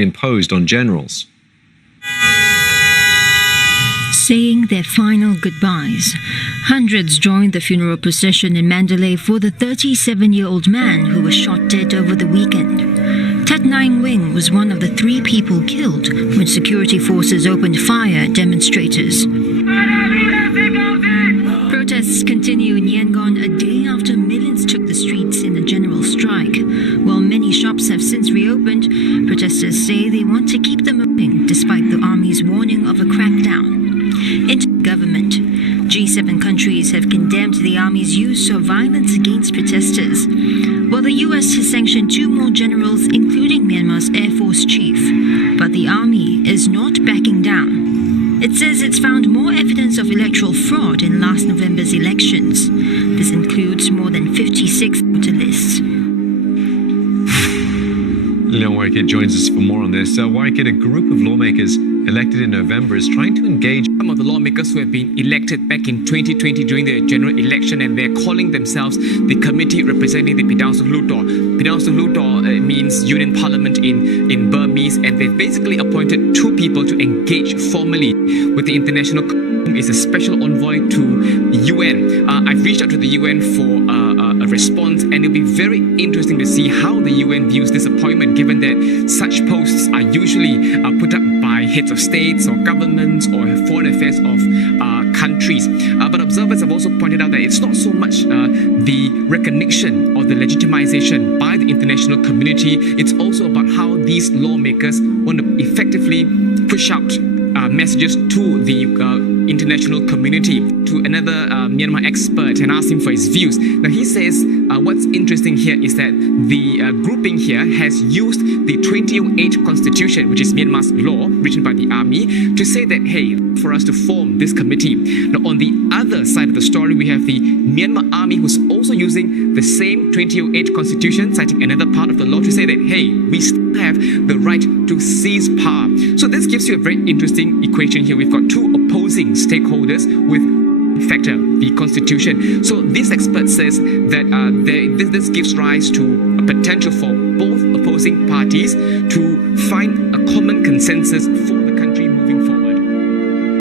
imposed on generals. Saying their final goodbyes, hundreds joined the funeral procession in Mandalay for the 37-year-old man who was shot dead over the weekend. Tet Nang Wing was one of the 3 people killed when security forces opened fire at demonstrators. Protests continue in Yangon a day after millions took the streets in a general strike. While many shops have since reopened, protesters say they want to keep them open despite the army's warning of a crackdown. Intergovernment. G7 countries have condemned the army's use of violence against protesters, while the US has sanctioned 2 more generals, including Myanmar's Air Force chief. But the army is not backing down. It says it's found more evidence of electoral fraud in last November's elections. This includes more than 56 voter lists. Leon Waikid joins us for more on this. Waikid, a group of lawmakers elected in November is trying to engage some of the lawmakers who have been elected back in 2020 during the general election, and they're calling themselves the committee representing the Pidang Sulutor. Pidang Sulutor means Union Parliament in Burmese, and they've basically appointed 2 people to engage formally with the international community. Is a special envoy to the UN. I've reached out to the UN for a response, and it'll be very interesting to see how the UN views this appointment, given that such posts are usually put up by heads of states or governments or foreign affairs of countries. But observers have also pointed out that it's not so much the recognition or the legitimization by the international community. It's also about how these lawmakers want to effectively push out messages to the international community. To another Myanmar expert and asked him for his views. Now he says what's interesting here is that the grouping here has used the 2008 constitution, which is Myanmar's law written by the army, to say that, hey, for us to form this committee. Now on the other side of the story, we have the Myanmar army who's also using the same 2008 constitution, citing another part of the law to say that, hey, we still have the right to seize power. So this gives you a very interesting equation here. We've got 2 opposing stakeholders with factor, the constitution. So this expert says that this gives rise to a potential for both opposing parties to find a common consensus for